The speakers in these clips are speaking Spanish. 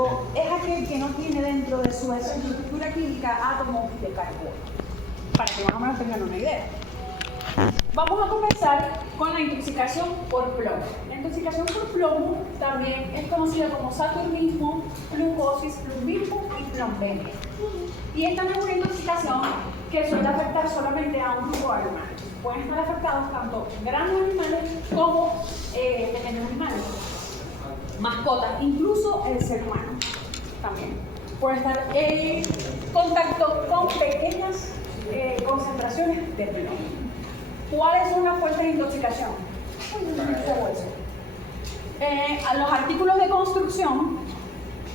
tóxico es aquel que no tiene dentro de su estructura química átomos de carbono, para que más o menos tengan una idea. Vamos a comenzar con la intoxicación por plomo. La intoxicación por plomo también es conocida como saturnismo, plumosis, plumbismo y plombemia. Y esta no es una intoxicación que suele afectar solamente a un grupo de animales. Pueden estar afectados tanto grandes animales como pequeños animales, mascotas, incluso el ser humano también. Puede estar en contacto con pequeñas concentraciones de plomo. ¿Cuáles son las fuentes de intoxicación? Los artículos de construcción,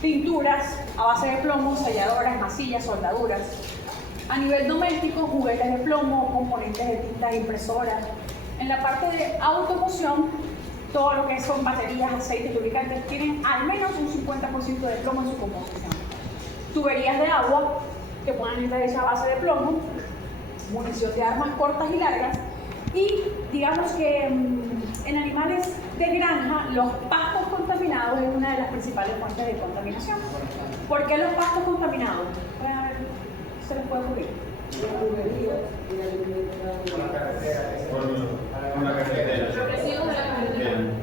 pinturas a base de plomo, selladoras, masillas, soldaduras. A nivel doméstico, juguetes de plomo, componentes de tintas, impresoras. En la parte de automoción, todo lo que son baterías, aceites, lubricantes, tienen al menos un 50% de plomo en su composición. Tuberías de agua, que pueden estar hechas a base de plomo, munición de armas cortas y largas. Y digamos que en animales de granja, los pastos contaminados es una de las principales fuentes de contaminación. ¿Por qué los pastos contaminados? Se les puede ocurrir.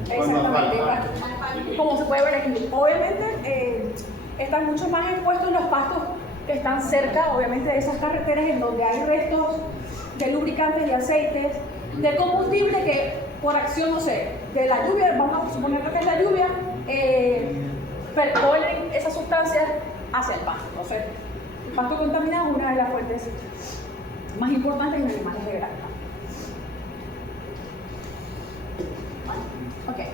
Exactamente. Como se puede ver aquí, obviamente están mucho más expuestos los pastos que están cerca, obviamente, de esas carreteras en donde hay restos de lubricantes y aceites, de combustible que por acción, no sé, de la lluvia, vamos a suponer que es la lluvia, percolen esas sustancias hacia el pasto. Entonces, el pasto contaminado es una de las fuentes más importantes en animales de granja. Okay.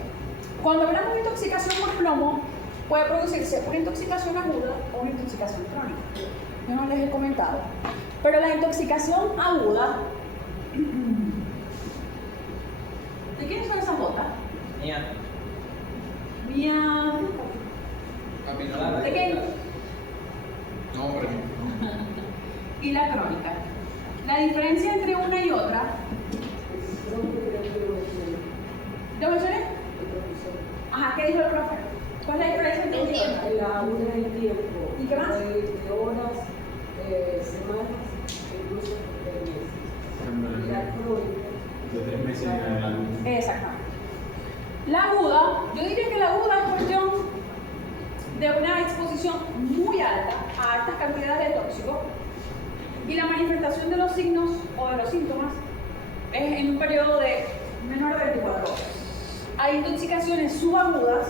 Cuando hablamos de intoxicación por plomo, puede producirse una intoxicación aguda o una intoxicación crónica. Yo no les he comentado. Pero la intoxicación aguda, ¿de quiénes son esas botas? Mía. Mía. ¿De quién? No, hombre. Y la crónica. La diferencia entre una y otra. ¿Yo mencioné? Ajá, ¿qué dijo el profe? ¿Cuál es la diferencia entre una y otra? La una es el tiempo. ¿Y qué más? De horas, semanas, incluso de meses. Y la crónica. De 3 meses en adelante. Exactamente. La aguda, yo diría que la aguda es cuestión de una exposición muy alta a altas cantidades de tóxicos y la manifestación de los signos o de los síntomas es en un periodo de menor de 24 horas. Hay intoxicaciones subagudas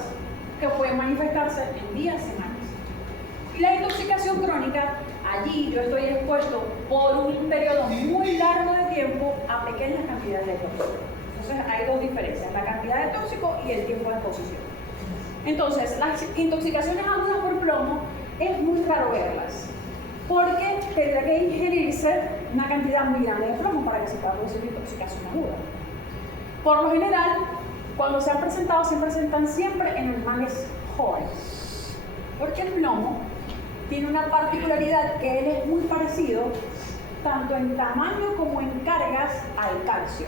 que pueden manifestarse en días, semanas. Y la intoxicación crónica, allí yo estoy expuesto por un periodo muy largo de tiempo a pequeñas cantidades de tóxicos. Entonces hay dos diferencias, la cantidad de tóxico y el tiempo de exposición. Entonces, las intoxicaciones agudas por plomo es muy raro verlas, porque tendrá que ingerirse una cantidad muy grande de plomo para que se pueda producir intoxicación aguda. Por lo general, cuando se han presentado, se presentan siempre en animales jóvenes, porque el plomo tiene una particularidad que él es muy parecido, tanto en tamaño como en cargas, al calcio,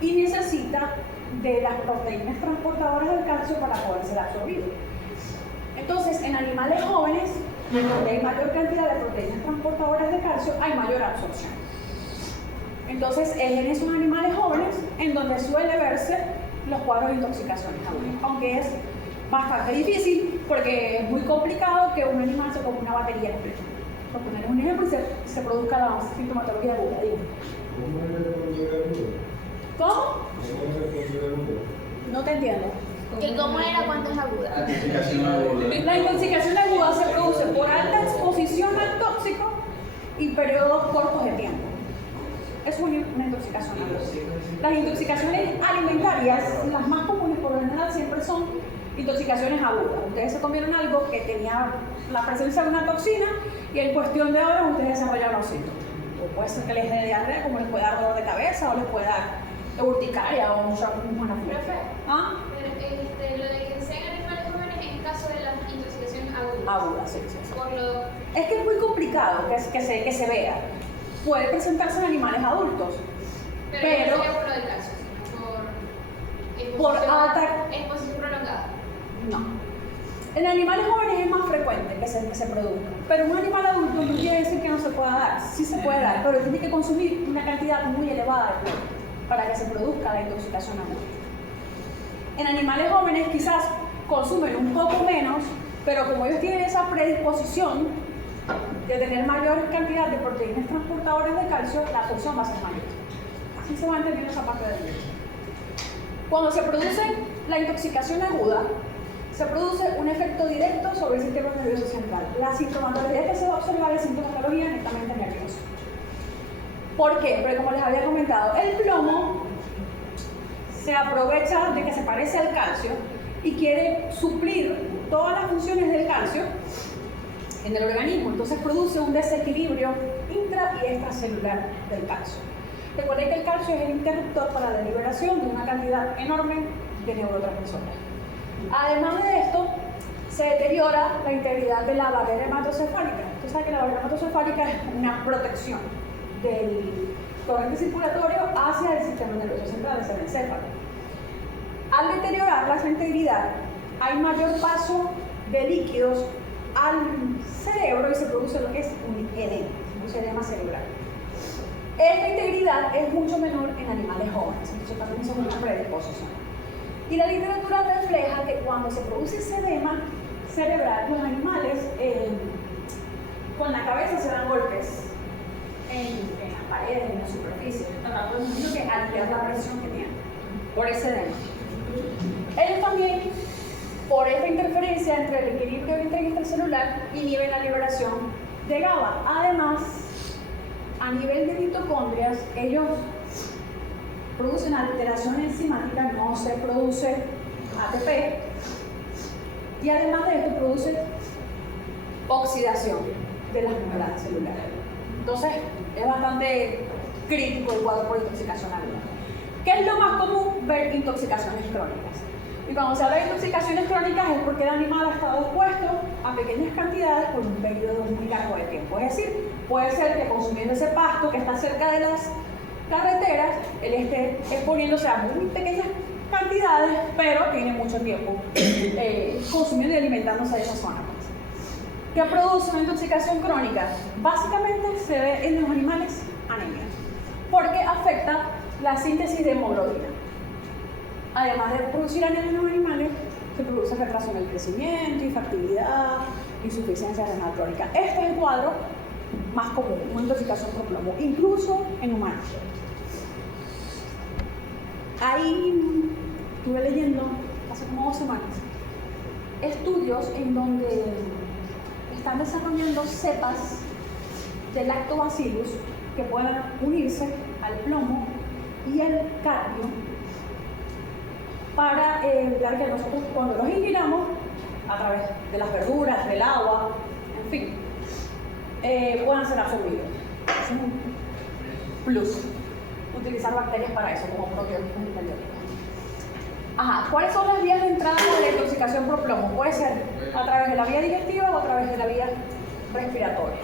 y necesita de las proteínas transportadoras del calcio para poder ser absorbido. Entonces, en animales jóvenes, donde hay mayor cantidad de proteínas transportadoras de calcio, hay mayor absorción. Entonces, es en esos animales jóvenes en donde suele verse los cuadros de intoxicaciones agudas, aunque es bastante difícil porque es muy complicado que un animal se ponga una batería completa. Por poner un ejemplo, y se produzca la sintomatología aguda. ¿Cómo? No te entiendo. ¿Que cómo era cuando es aguda? Intoxicación aguda. La intoxicación aguda se produce por alta exposición al tóxico y periodos cortos de tiempo. Es una intoxicación aguda. Las intoxicaciones alimentarias, las más comunes por lo general, siempre son intoxicaciones agudas. Ustedes se comieron algo que tenía la presencia de una toxina y en cuestión de horas ustedes desarrollaron los síntomas. O puede ser que les dé diarrea, como les puede dar dolor de cabeza, o les puede dar urticaria o una Profe, ¿Ah? lo de que sean animales jóvenes en caso de las intoxicaciones agudas. Aguda, sí. Por lo... Es que es muy complicado que se vea. Puede presentarse en animales adultos, pero no sería por lo del calcio, sino por alta... exposición prolongada. No. En animales jóvenes es más frecuente que se produzca, pero en un animal adulto no quiere decir que no se pueda dar, sí se puede dar, pero tiene que consumir una cantidad muy elevada de plomo para que se produzca la intoxicación aguda. En animales jóvenes quizás consumen un poco menos, pero como ellos tienen esa predisposición de tener mayor cantidad de proteínas transportadoras de calcio, la absorción va a ser mayor. Así se va entendiendo esa parte del video. Cuando se produce la intoxicación aguda, se produce un efecto directo sobre el sistema nervioso central. La sintomatología que se va a observar es sintomatología netamente nerviosa. ¿Por qué? Porque como les había comentado, el plomo se aprovecha de que se parece al calcio y quiere suplir todas las funciones del calcio en el organismo. Entonces produce un desequilibrio intra y extracelular del calcio. Recuerden que el calcio es el interruptor para la liberación de una cantidad enorme de neurotransmisores. Además de esto, se deteriora la integridad de la barrera hematocefálica. Usted sabe que la barrera hematocefálica es una protección del torrente circulatorio hacia el sistema nervioso central, hacia el encéfalo. Al deteriorarla esa integridad, hay mayor paso de líquidos al cerebro y se produce lo que es un edema cerebral. Esta integridad es mucho menor en animales jóvenes, entonces también es una predisposición. Y la literatura refleja que cuando se produce ese edema cerebral, los animales con la cabeza se dan golpes en las paredes, en la superficie, tratando de aliviar la presión que tienen por ese edema. Ellos también, por esta interferencia entre el equilibrio intracelular, inhiben la liberación de GABA. Además, a nivel de mitocondrias, ellos producen alteración enzimática, no se produce ATP, y además de esto produce oxidación de las membranas celulares. Entonces, es bastante crítico el cuadro por intoxicación aguda. ¿Qué es lo más común? Ver intoxicaciones crónicas. Y cuando se habla de intoxicaciones crónicas es porque el animal ha estado expuesto a pequeñas cantidades por un periodo muy largo de tiempo. Es decir, puede ser que consumiendo ese pasto que está cerca de las carreteras, él esté exponiéndose a muy pequeñas cantidades, pero tiene mucho tiempo consumiendo y alimentándose de esa zona. ¿Qué produce una intoxicación crónica? Básicamente se ve en los animales anemia, porque afecta la síntesis de hemoglobina. Además de producir anemia en los animales, se produce retraso en el crecimiento, infertilidad, insuficiencia renal crónica. Este es el cuadro más común, una intoxicación por plomo, incluso en humanos. Ahí estuve leyendo hace como 2 semanas estudios en donde están desarrollando cepas de lactobacillus que puedan unirse al plomo y al cadmio para evitar que nosotros cuando los ingiramos a través de las verduras, del agua, en fin, puedan ser absorbidos. Es un plus utilizar bacterias para eso, como probióticos y prebióticos. ¿Cuáles son las vías de entrada de la intoxicación por plomo? Puede ser a través de la vía digestiva o a través de la vía respiratoria.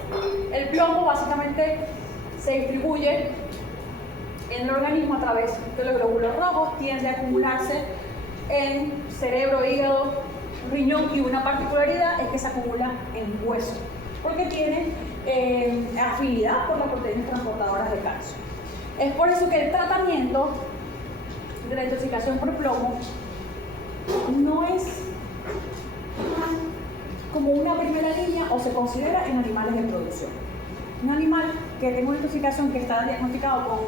El plomo básicamente se distribuye en el organismo a través de los glóbulos rojos, tiende a acumularse en cerebro, hígado, riñón, y una particularidad es que se acumula en hueso, porque tiene afinidad por las proteínas transportadoras de calcio. Es por eso que el tratamiento de la intoxicación por plomo no es como una primera línea o se considera en animales de producción. Un animal que tenga una intoxicación, que está diagnosticado con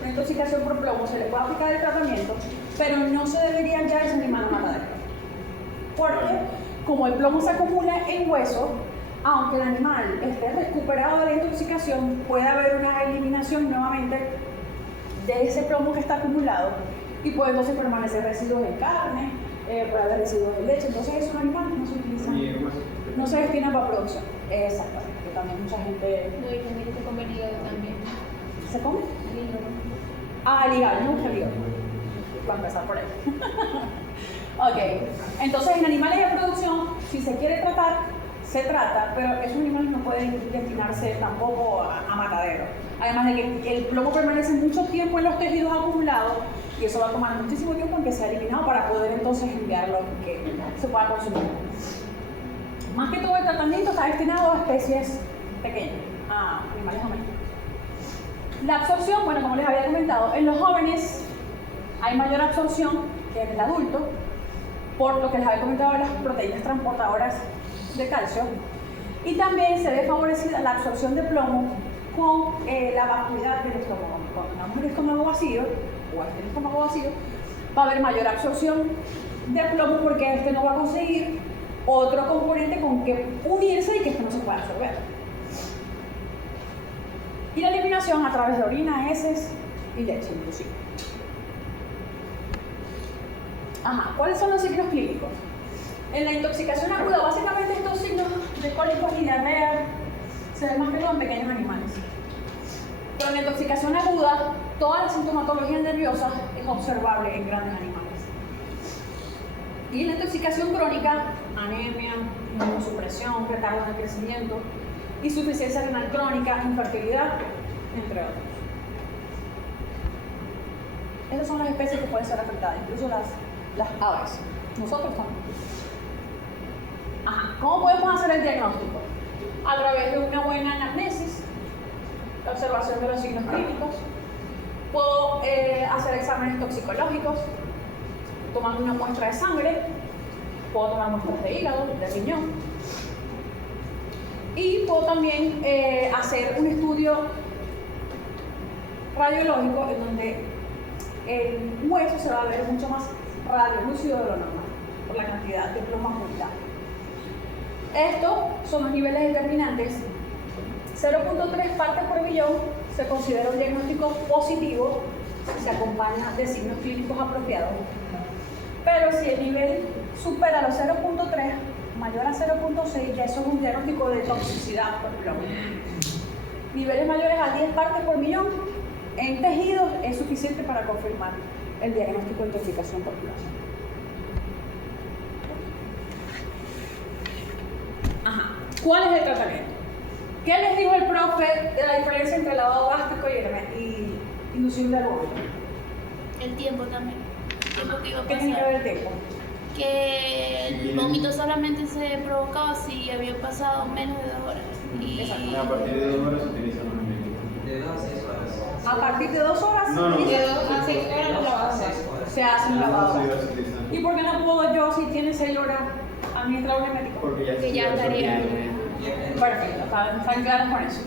una intoxicación por plomo, se le puede aplicar el tratamiento, pero no se debería enviar ese animal a matadero. Porque como el plomo se acumula en hueso, aunque el animal esté recuperado de la intoxicación, puede haber una eliminación nuevamente de ese plomo que está acumulado y puede entonces permanecer residuos de carne, puede haber residuos de leche. Entonces esos animales no se utilizan, no se destinan para producción. Exactamente, que también mucha gente... No, y también se come el hígado también. ¿Se come? El hígado. El hígado, no el hígado. Para empezar por ahí. Ok, entonces en animales de producción, si se quiere tratar, se trata, pero esos animales no pueden destinarse tampoco a matadero. Además de que el plomo permanece mucho tiempo en los tejidos acumulados y eso va a tomar muchísimo tiempo en que sea eliminado para poder entonces enviarlo y que se pueda consumir. Más que todo el tratamiento está destinado a especies pequeñas, a animales domésticos. La absorción, bueno, como les había comentado, en los jóvenes hay mayor absorción que en el adulto, por lo que les había comentado de las proteínas transportadoras de calcio, y también se ve favorecida la absorción de plomo con la vacuidad del estómago. Cuando tenemos el estómago vacío, o el estómago vacío, va a haber mayor absorción de plomo porque este no va a conseguir otro componente con que unirse y que este no se pueda absorber. Y la eliminación a través de orina, heces y leche inclusive. Ajá, ¿cuáles son los signos clínicos? En la intoxicación aguda, básicamente estos signos de cólicos y diarrea se ven más que todo en pequeños animales. Pero en la intoxicación aguda, toda la sintomatología nerviosa es observable en grandes animales. Y en la intoxicación crónica, anemia, inmunosupresión, retardo en el crecimiento, insuficiencia renal crónica, infertilidad, entre otros. Esas son las especies que pueden ser afectadas, incluso las aves. Nosotros también. Ajá. ¿Cómo podemos hacer el diagnóstico? A través de una buena anamnesis, la observación de los signos clínicos. Puedo hacer exámenes toxicológicos, tomando una muestra de sangre, puedo tomar muestras de hígado, de riñón, y puedo también hacer un estudio radiológico en donde el hueso se va a ver mucho más radiolúcido de lo normal por la cantidad de plomo acumulado. Estos son los niveles determinantes. 0.3 partes por millón se considera un diagnóstico positivo si se acompaña de signos clínicos apropiados. Pero si el nivel supera los 0.3, mayor a 0.6, ya eso es un diagnóstico de toxicidad por plomo. Niveles mayores a 10 partes por millón en tejidos es suficiente para confirmar el diagnóstico de intoxicación por plomo. Ajá. ¿Cuál es el tratamiento? ¿Qué les dijo el profe de la diferencia entre lavado gástrico y inducción del vómito? El tiempo también. El tiempo que iba a ¿Qué tiene que ver pasar. el tiempo? Que el vómito solamente se provocaba si había pasado menos de 2 horas. Y A partir de 2 horas se utilizan los medicamentos. De 2 a 6 horas. A partir de 2 horas No, no. se De 2 a 6 horas los lavados. se hace un lavado Sí, gástrico. se utilizan. ¿Y por qué no puedo yo, si tiene 6 horas, administrar un médico? Porque ya Que ya estaría. Perfecto, están claros con eso.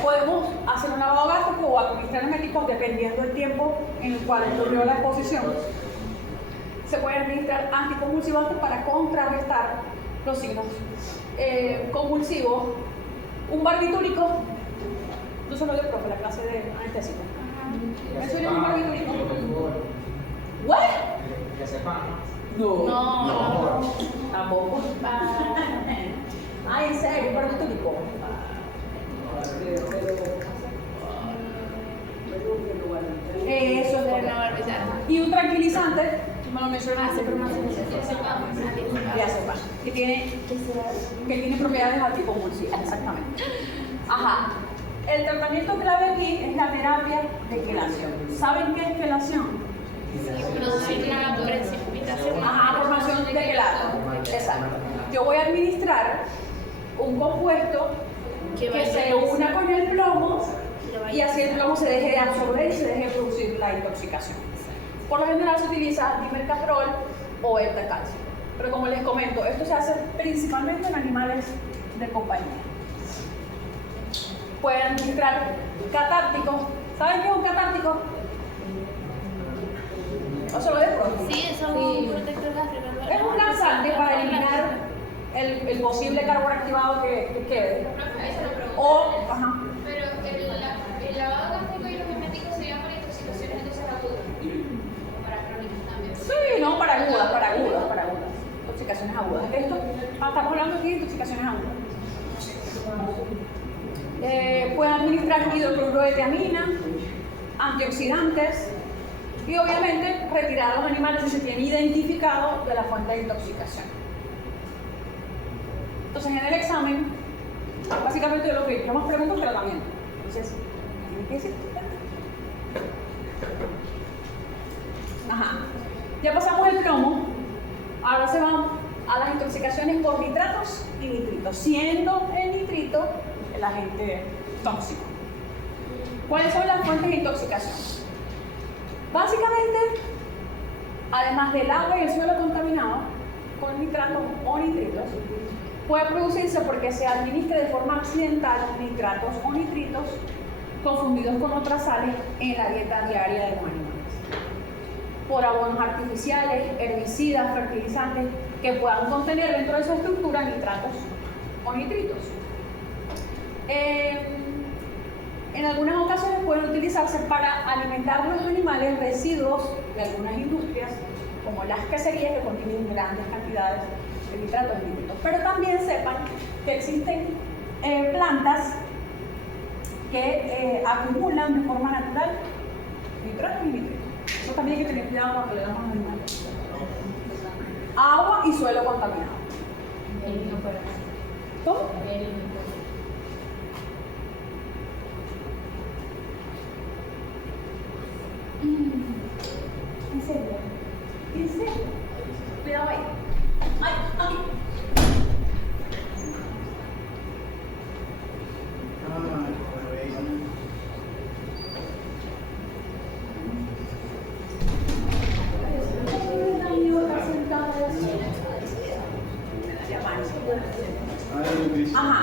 Podemos hacer un lavado gástrico o administrar eméticos dependiendo del tiempo en el cual ocurrió la exposición. Se pueden administrar anticonvulsivantes para contrarrestar los signos convulsivos. Un barbitúrico, no solo dio profe la clase de anestésico. ¿Me suena un barbitúrico? ¿What? Que sepan. No. no. Tampoco. Ay, en serio, un barbitúrico. Eso es No verdad. barbitar. Y un tranquilizante, me lo mencionaste, pero más Ya sepa, que tiene propiedades anticonvulsivas, exactamente. Ajá. El tratamiento clave aquí es la terapia de quelación. ¿Saben qué es quelación? producir la precipitación. Ajá, formación de quelato. Exacto. Yo voy a administrar un compuesto que se una con el plomo y así el plomo se deje de absorber y se deje de producir la intoxicación. Por lo general se utiliza dimercaprol o heptacalcio. Pero como les comento, esto se hace principalmente en animales de compañía. Pueden administrar catárticos. ¿Saben qué es un catártico? ¿O se lo de pronto? Sí, eso es un protector gástrico. Es un laxante para eliminar el posible carbón activado que quede. Profe, ahí se lo pregunto. O, ajá. Pero el lavado gástrico y los eméticos serían para intoxicaciones entonces agudas. O para crónicas también. Sí, no, para agudas. Intoxicaciones agudas. Esto, estamos hablando aquí de intoxicaciones agudas. Pueden administrar hidrocloruro de tiamina, antioxidantes y obviamente retirar a los animales si se tienen identificado de la fuente de intoxicación. Entonces en el examen, básicamente lo que yo más pregunto es tratamiento. Entonces, ¿qué decir? Ajá. Ya pasamos el plomo, ahora se va a las intoxicaciones por nitratos y nitritos, siendo el nitrito el agente tóxico. ¿Cuáles son las fuentes de intoxicación? Básicamente, además del agua y el suelo contaminado con nitratos o nitritos, puede producirse porque se administra de forma accidental nitratos o nitritos confundidos con otras sales en la dieta diaria de los animales, por abonos artificiales, herbicidas, fertilizantes que puedan contener dentro de su estructura nitratos o nitritos. En algunas ocasiones pueden utilizarse para alimentar a los animales residuos de algunas industrias, como las queserías, que contienen grandes cantidades de nitratos y nitritos. Pero también sepan que existen plantas que acumulan de forma natural nitratos y nitritos. Eso también hay que tener cuidado cuando le damos a los animales. Agua y suelo contaminado. ¿Cómo? ¿En serio? ¿En serio? Cuidado ahí. ¡Ay! ¡Aquí! Ajá.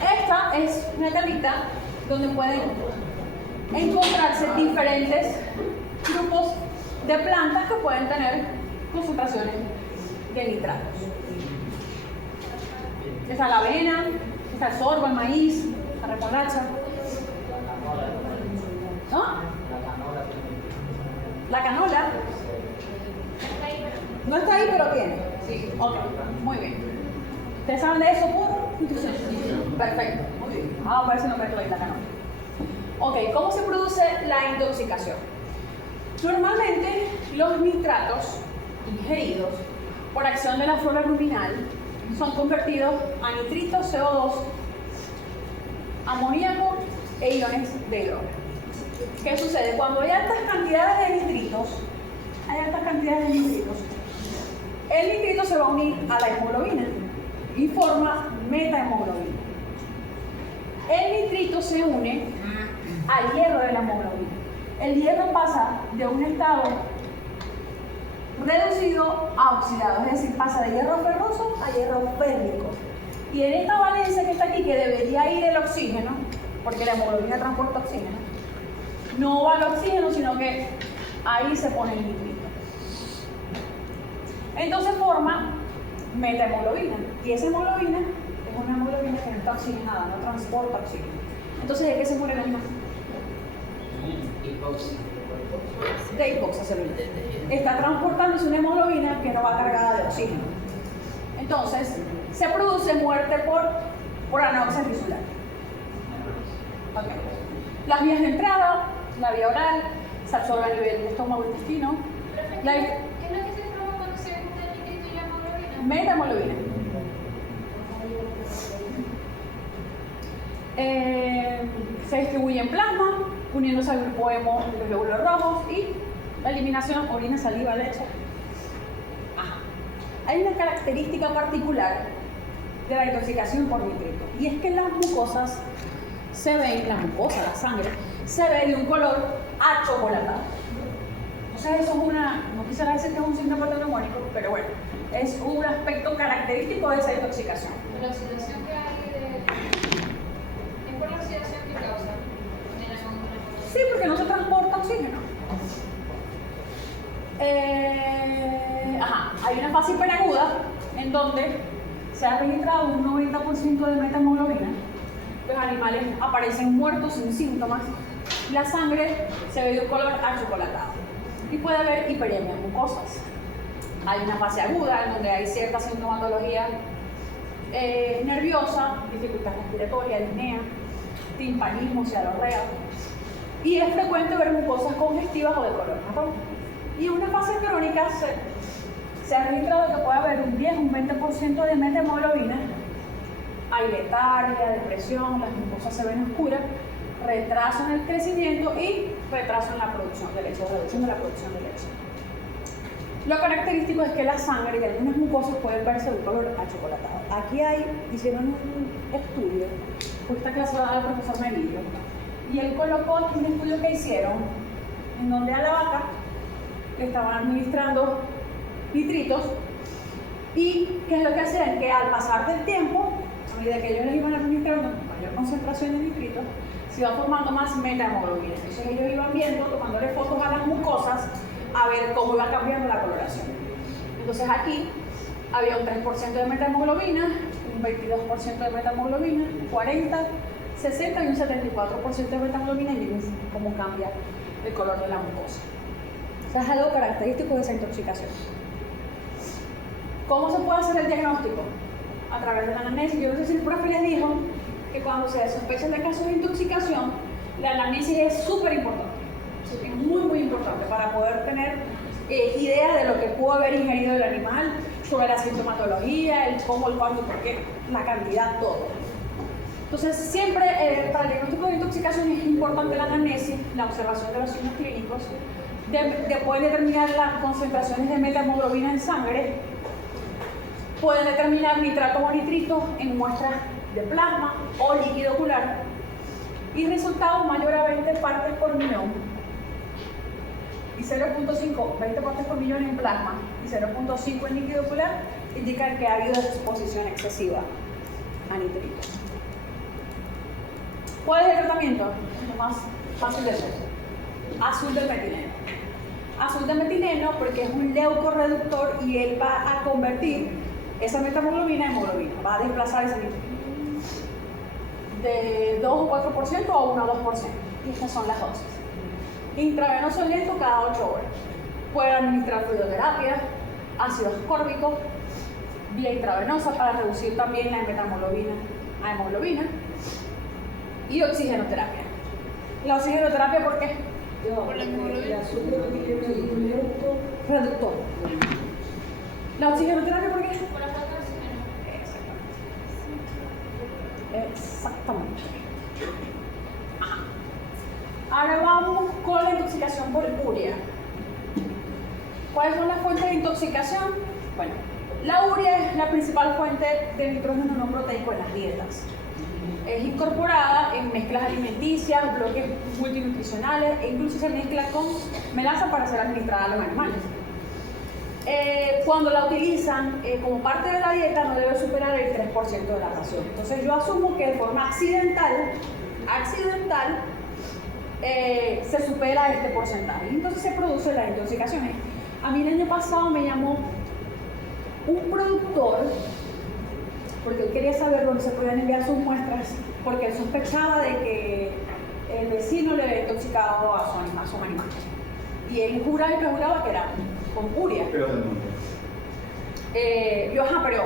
Esta es una tablita donde pueden encontrarse diferentes grupos de plantas que pueden tener concentraciones de nitratos. Está la avena, está el sorgo, el maíz, la remolacha. ¿No? La canola. No está ahí, pero tiene. Sí. Ok, muy bien. ¿Ustedes saben de eso por intuición? Perfecto, muy bien. Vamos a ver si no meto ahí la canola. Ok, ¿cómo se produce la intoxicación? Normalmente los nitratos ingeridos por acción de la flora luminal son convertidos a nitritos, CO2, amoníaco e iones de hidrógeno. ¿Qué sucede? Cuando hay altas cantidades de nitritos, el nitrito se va a unir a la hemoglobina y forma metahemoglobina. El nitrito se une al hierro de la hemoglobina. El hierro pasa de un estado reducido a oxidado, es decir, pasa de hierro ferroso a hierro férrico. Y en esta valencia que está aquí, que debería ir el oxígeno, porque la hemoglobina transporta oxígeno, no va el oxígeno, sino que ahí se pone el nitrito. Entonces forma metahemoglobina. Y esa hemoglobina es una hemoglobina que no está oxigenada, no transporta oxígeno. Entonces, ¿de qué se muere el animal? De hipoxia celular. Está transportándose una hemoglobina que no va cargada de oxígeno. Entonces, se produce muerte por anoxia tisular. Okay. Las vías de entrada, la vía oral, se absorbe a nivel de estómago e intestino. ¿Qué es lo que se forma cuando se junta el nitrito y la hemoglobina? Metahemoglobina. Se distribuye en plasma, uniéndose al grupo hemo de los glóbulos rojos, y la eliminación, orina, saliva, leche. Ajá. Hay una característica particular de la intoxicación por nitrito, y es que las mucosas se ven, la sangre, se ve de un color achocolatado. Entonces eso es no quisiera decir que es un síndrome patognomónico, pero bueno, es un aspecto característico de esa intoxicación. La oxidación que hay es por la oxidación que causa de la hemoglobina. Sí, porque no se transporta oxígeno. Hay una fase hiperaguda en donde se ha registrado un 90% de metahemoglobina. Los animales aparecen muertos sin síntomas. La sangre se ve de un color achocolatado. Y puede haber hiperemia en mucosas. Hay una fase aguda en donde hay cierta sintomatología nerviosa, dificultad respiratoria, disnea, timpanismo, cialorrea. Y es frecuente ver mucosas congestivas o de color marrón. Y en una fase crónica se ha registrado que puede haber un 10 o un 20% de metahemoglobina. Hay letargia, depresión, las mucosas se ven oscuras, retraso en el crecimiento y retraso en la producción de leche, o reducción de la producción de leche. Lo característico es que la sangre y algunas mucosas pueden verse de un color achocolatado. Aquí hicieron un estudio, por esta clase dada el profesor Melillo, y él colocó aquí un estudio que hicieron en donde a la vaca le estaban administrando nitritos, y qué es lo que hacían, que al pasar del tiempo, a medida que ellos les iban administrando mayor concentración de nitritos, se iba formando más metahemoglobina. Entonces ellos iban viendo, tomándole fotos a las mucosas, a ver cómo iba cambiando la coloración. Entonces aquí había un 3% de metahemoglobina, un 22% de metahemoglobina, 40, 60 y un 74% de metahemoglobina, y miren cómo cambia el color de la mucosa. O sea, es algo característico de esa intoxicación. ¿Cómo se puede hacer el diagnóstico? A través de la anamnesis. Yo no sé si el profe les dijo que cuando se sospechan de casos de intoxicación, la anamnesis es súper importante. Es muy, muy importante para poder tener idea de lo que pudo haber ingerido el animal, sobre la sintomatología, el cómo, el cuándo, por qué, la cantidad, todo. Entonces, siempre para el diagnóstico de intoxicación es importante la anamnesis, la observación de los signos clínicos, de poder determinar las concentraciones de metahemoglobina en sangre, pueden determinar nitratos o nitritos en muestras de plasma o líquido ocular, y resultados mayor a 20 partes por millón y 0.5, 20 partes por millón en plasma y 0.5 en líquido ocular, indican que ha habido exposición excesiva a nitritos. ¿Cuál es el tratamiento? Lo más fácil de hacer. Azul del metileno. Azul del metileno porque es un leucorreductor y él va a convertir esa metahemoglobina en hemoglobina, va a desplazar ese nitrito de 2 o 4% a 1 o 2%. Y estas son las dosis. Intravenoso lento cada 8 horas. Puede administrar fluidoterapia, ácido ascórbico, vía intravenosa para reducir también la metahemoglobina a hemoglobina, y oxigenoterapia. La oxigenoterapia, ¿por qué? Por la hemoglobina. El azúcar tiene un Reductor. La oxigenoterapia, ¿por qué? Por la falta de oxígeno. Exactamente. Ajá. Ahora vamos con la intoxicación por urea. ¿Cuáles son las fuentes de intoxicación? Bueno, la urea es la principal fuente de nitrógeno no proteico en las dietas. Es incorporada en mezclas alimenticias, bloques multinutricionales, e incluso se mezcla con melaza para ser administrada a los animales. Cuando la utilizan como parte de la dieta no debe superar el 3% de la ración. Entonces yo asumo que de forma accidental se supera este porcentaje. Entonces se producen las intoxicaciones. A mí el año pasado me llamó un productor porque él quería saber dónde se podían enviar sus muestras, porque él sospechaba de que el vecino le había intoxicado a su animal. Y él juraba y juraba que era con urea. Pero del mundo. Pero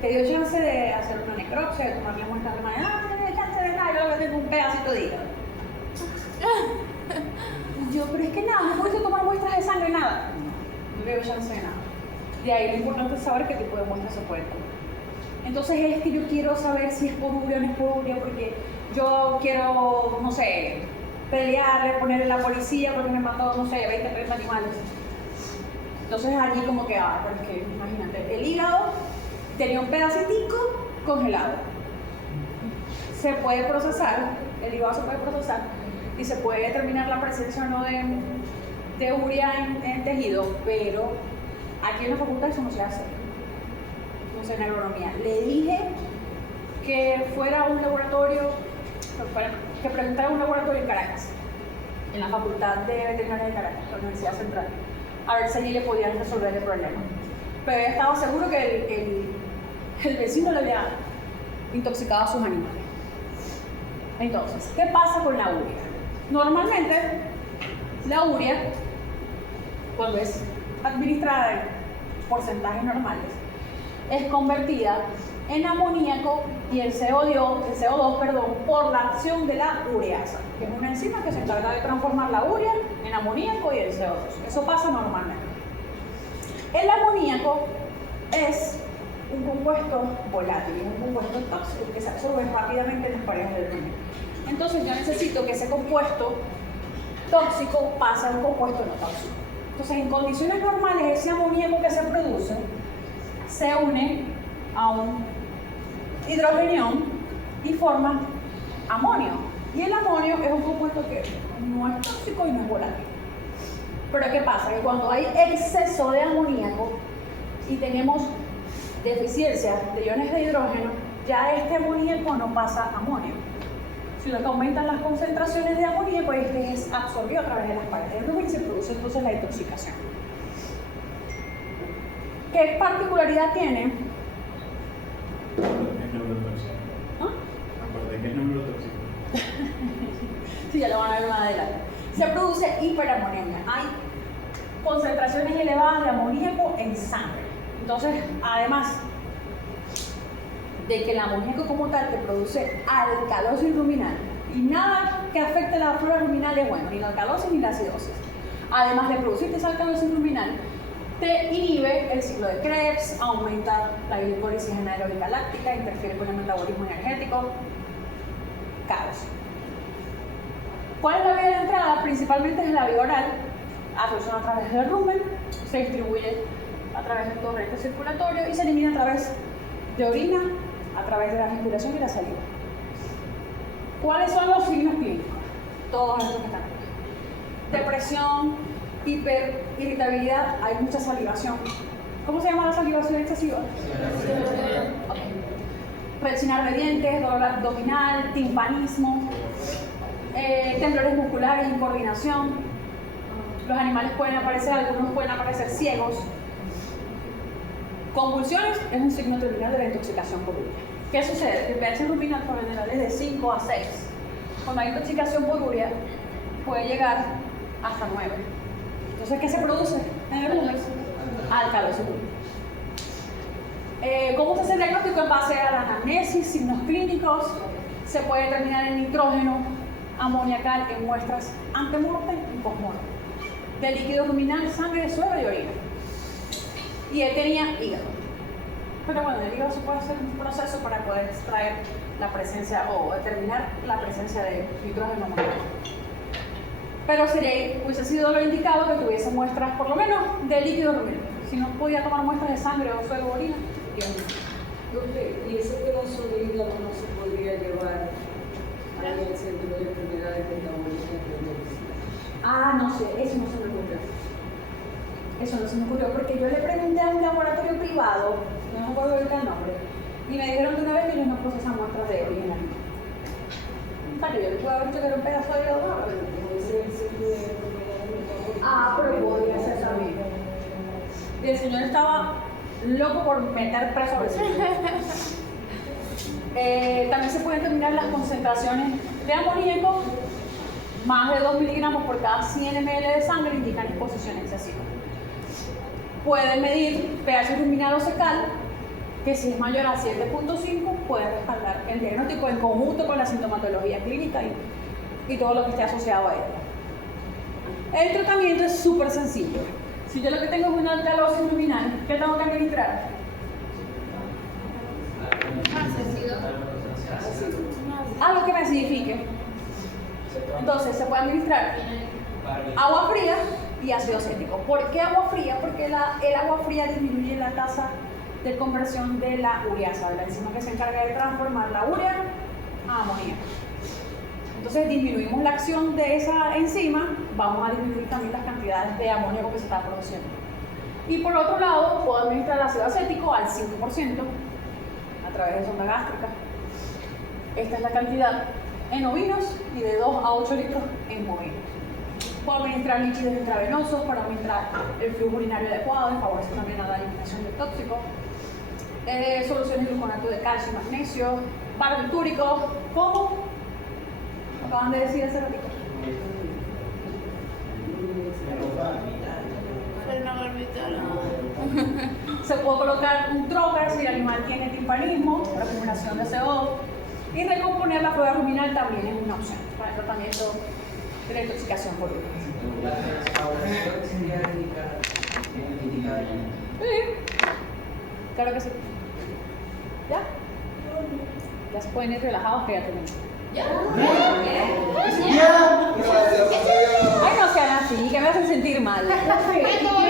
te dio chance de hacer una necropsia, de tomarle muestras de manera, no me dio chance de nada, yo lo que tengo un pedacito de hígado. Yo, pero es que nada, no puedes tomar muestras de sangre, nada. No le dio chance de nada. De ahí lo importante es saber qué tipo de muestras se pueden tomar. Entonces es que yo quiero saber si es por urea o no es por urea, porque yo quiero, no sé, pelearle, ponerle a la policía porque me mató, no sé, 20, 30 animales. Entonces allí como que, porque imagínate, el hígado tenía un pedacitico congelado. Se puede procesar, el hígado se puede procesar y se puede determinar la presencia o no de urea en tejido, pero aquí en la facultad eso no se hace. No sé, en agronomía. Le dije que fuera a un laboratorio, que preguntara a un laboratorio en Caracas, en la Facultad de Veterinaria de Caracas, la Universidad Central, a ver si allí le podían resolver el problema. Pero he estado seguro que el vecino le había intoxicado a sus animales. Entonces, ¿qué pasa con la urea? Normalmente, la urea, cuando es administrada en porcentajes normales, es convertida en amoníaco y el CO2, por la acción de la ureasa, que es una enzima que se encarga de transformar la urea en amoníaco y el CO2. Eso pasa normalmente. El amoníaco es un compuesto volátil, un compuesto tóxico que se absorbe rápidamente en las paredes del riñón. Entonces yo necesito que ese compuesto tóxico pase a un compuesto no tóxico. Entonces, en condiciones normales, ese amoníaco que se produce se une a un hidrogenión y forma amonio. Y el amonio es un compuesto que no es tóxico y no es volátil. Pero ¿qué pasa? Que cuando hay exceso de amoníaco y tenemos deficiencia de iones de hidrógeno, ya este amoníaco no pasa a amonio. Sino que aumentan las concentraciones de amoníaco y este es absorbido a través de las paredes del rumen y se produce entonces la intoxicación. ¿Qué particularidad tiene? Es neurotóxico. ¿Ah? Aparte que es neurotóxico. Sí, ya lo van a ver más adelante. Se produce hiperamoniemia. Hay concentraciones elevadas de amoníaco en sangre. Entonces, además de que el amoníaco como tal te produce alcalosis ruminal y nada que afecte la flora ruminal es bueno, ni la alcalosis ni la acidosis. Además de producirte esa alcalosis ruminal, te inhibe el ciclo de Krebs, aumenta la glicólisis anaeróbica láctica, interfiere con el metabolismo energético, caos. ¿Cuál es la vía de entrada? Principalmente es la vía oral, absorción a través del rumen, se distribuye a través del torrente circulatorio y se elimina a través de orina, a través de la respiración y la saliva. ¿Cuáles son los signos clínicos? Todos estos que están aquí. Depresión, hiperirritabilidad, hay mucha salivación. ¿Cómo se llama la salivación excesiva? Okay. Rechinar de dientes, dolor abdominal, timpanismo, temblores musculares, incoordinación. Los animales pueden aparecer, algunos pueden aparecer ciegos. Convulsiones es un signo terminal de la intoxicación por urea. ¿Qué sucede? El pH ruminal por general es de 5 a 6. Cuando hay intoxicación por urea, puede llegar hasta 9. Entonces, ¿qué se produce en el rumen? Alcalosis. ¿Cómo se hace el diagnóstico? En base a la anamnesis, signos clínicos. Se puede determinar el nitrógeno amoniacal en muestras antemortem y postmortem. De líquido ruminal, sangre, suero y orina. Y él tenía hígado. Pero bueno, el hígado se puede hacer un proceso para poder extraer la presencia o determinar la presencia de nitrógeno amoniacal. Pero hubiese sido lo indicado que tuviese muestras por lo menos de líquido ruminal. Si no podía tomar muestras de sangre o suero o orina, ¿Y ese pedazo de hígado no se podría llevar al centro de enfermedades metabólicas? Ah, no sé, eso no se me ocurrió. Eso no se me ocurrió porque yo le pregunté a un laboratorio privado, no me acuerdo ahorita el nombre, y me dijeron de una vez que ellos no procesan muestras de orina. O sea, que yo le puedo haber dicho que era un pedazo de hígado. Pero podría ser también. Y el señor estaba loco por meter preso a veces. También se pueden determinar las concentraciones de amoníaco. Más de 2 miligramos por cada 100 ml de sangre indican exposición excesiva. Pueden medir pH ruminal o fecal, que si es mayor a 7.5 puede respaldar el diagnóstico en conjunto con la sintomatología clínica y todo lo que esté asociado a ella. El tratamiento es súper sencillo. Si yo lo que tengo es una alcalosis ruminal, ¿qué tengo que administrar? Algo que me acidifique. Entonces se puede administrar agua fría y ácido acético. ¿Por qué agua fría? Porque el agua fría disminuye la tasa de conversión de la ureasa, de la enzima que se encarga de transformar la urea a amoníaco. Entonces disminuimos la acción de esa enzima, vamos a disminuir también las cantidades de amoníaco que se está produciendo. Y por otro lado, puedo administrar ácido acético al 5% a través de sonda gástrica. Esta es la cantidad en ovinos y de 2 a 8 litros en bovinos. Puedo administrar líquidos intravenosos para aumentar el flujo urinario adecuado y favorecer también a la eliminación del tóxico. Soluciones de gluconato de calcio y magnesio, barbitúrico, ¿cómo? Acaban de decir hace ratito. Se puede colocar un trocar si el animal tiene timpanismo, para acumulación de CO2. Y recomponer la flora ruminal también es una opción para el tratamiento de la intoxicación por urea. Sí, claro que sí. ¿Ya? Ya se pueden ir relajados que ya terminó. ¿Ya? Ay, no sean así, que me hacen sentir mal. Café.